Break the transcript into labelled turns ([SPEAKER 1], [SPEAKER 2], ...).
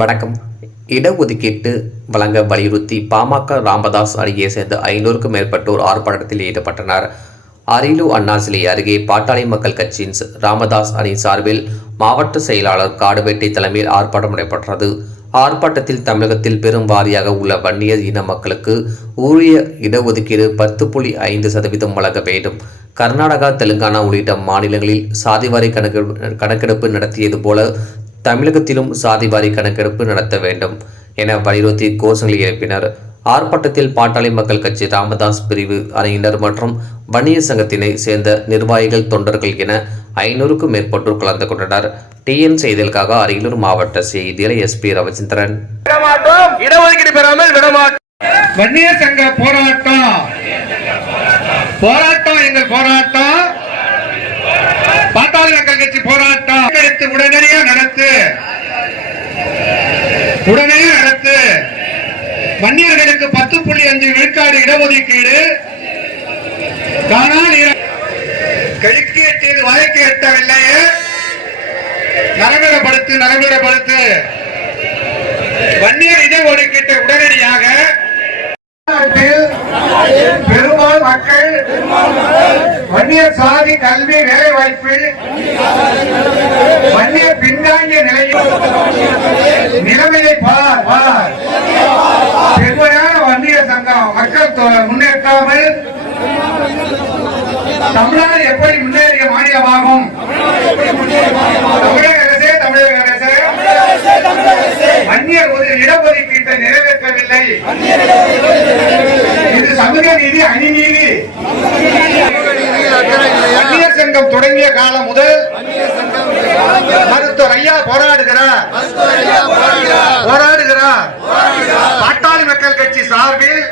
[SPEAKER 1] வணக்கம். இடஒதுக்கீட்டு வழங்க வலியுறுத்தி பாமக ராமதாஸ் அருகே சேர்ந்த ஐநூறுக்கும் மேற்பட்டோர் ஆர்ப்பாட்டத்தில் ஈடுபட்டனர். அரியலூர் அண்ணா சிலை அருகே பாட்டாளி மக்கள் கட்சியின் ராமதாஸ் அணி சார்பில் மாவட்ட செயலாளர் காடுவேட்டை தலைமையில் ஆர்ப்பாட்டம் நடைபெற்றது. ஆர்ப்பாட்டத்தில் தமிழகத்தில் பெரும் வாரியாக உள்ள வன்னியர் இன மக்களுக்கு உரிய இடஒதுக்கீடு பத்து புள்ளி ஐந்து சதவீதம் வழங்க வேண்டும். கர்நாடகா தெலுங்கானா உள்ளிட்ட மாநிலங்களில் சாதிவாரி கணக்கெடுப்பு கணக்கெடுப்பு நடத்தியது போல தமிழகத்திலும் சாதிவாரி கணக்கெடுப்பு நடத்த வேண்டும் என வலியுறுத்தி கோஷங்களை எழுப்பினர். ஆர்ப்பாட்டத்தில் பாட்டாளி மக்கள் கட்சி ராமதாஸ் பிரிவு அணியினர் மற்றும் வன்னியர் சங்கத்தினை சேர்ந்த நிர்வாகிகள் தொண்டர்கள் என ஐநூறுக்கும் மேற்பட்டோர் கலந்து கொண்டனர். டிஎன் செய்திகளுக்காக அரியலூர் மாவட்ட ரவிச்சந்திரன்.
[SPEAKER 2] விடமாட்டோம் இடஒதுக்கீடு பெறாமல் விடமாட்டோம்
[SPEAKER 3] வன்னியர் சங்க போராட்டம். போராட்டம் எங்கள் போராட்டம். பாட்டாளி மக்கள் கட்சி போராட்டம் எடுத்து உடனடியா நடத்து உடனே நடத்து வன்னியர்களுக்கு பத்து புள்ளி அஞ்சு விழுக்காடு இடஒதுக்கீடு. காணால் கழுக்கு எட்டியது வாய்க்கு எட்டவில்லையே நரம்பிடப்படுத்து நரம்பிடப்படுத்து வன்னியர் இடஒதுக்கீட்டை உடனடியாக பெரும்பால் மக்கள் வன்னியர் சாதி கல்வி வேலை வாய்ப்பில் வன்னியர் பின்தாங்கிய நிலையில் நிலைமையை பார் செம்மையான வன்னியர் சங்கம் மக்கள் தொ- முன்னேற்றாமல் தமிழ்நாடு எப்படி முன்னேறிய மாநிலமாகும்? தமிழக அரசே தமிழக அரசே. அந்நியர் ஒரு இடஒதுக்கீட்டை நிறைவேற்றவில்லை. இது சமூக நீதி அணிநீதி அந்நியர் சங்கம் தொடங்கிய காலம் முதல் மருத்துவர் ஐயா போராடுகிறார். போராடுகிறார். பாட்டாளி மக்கள் கட்சி சார்பில்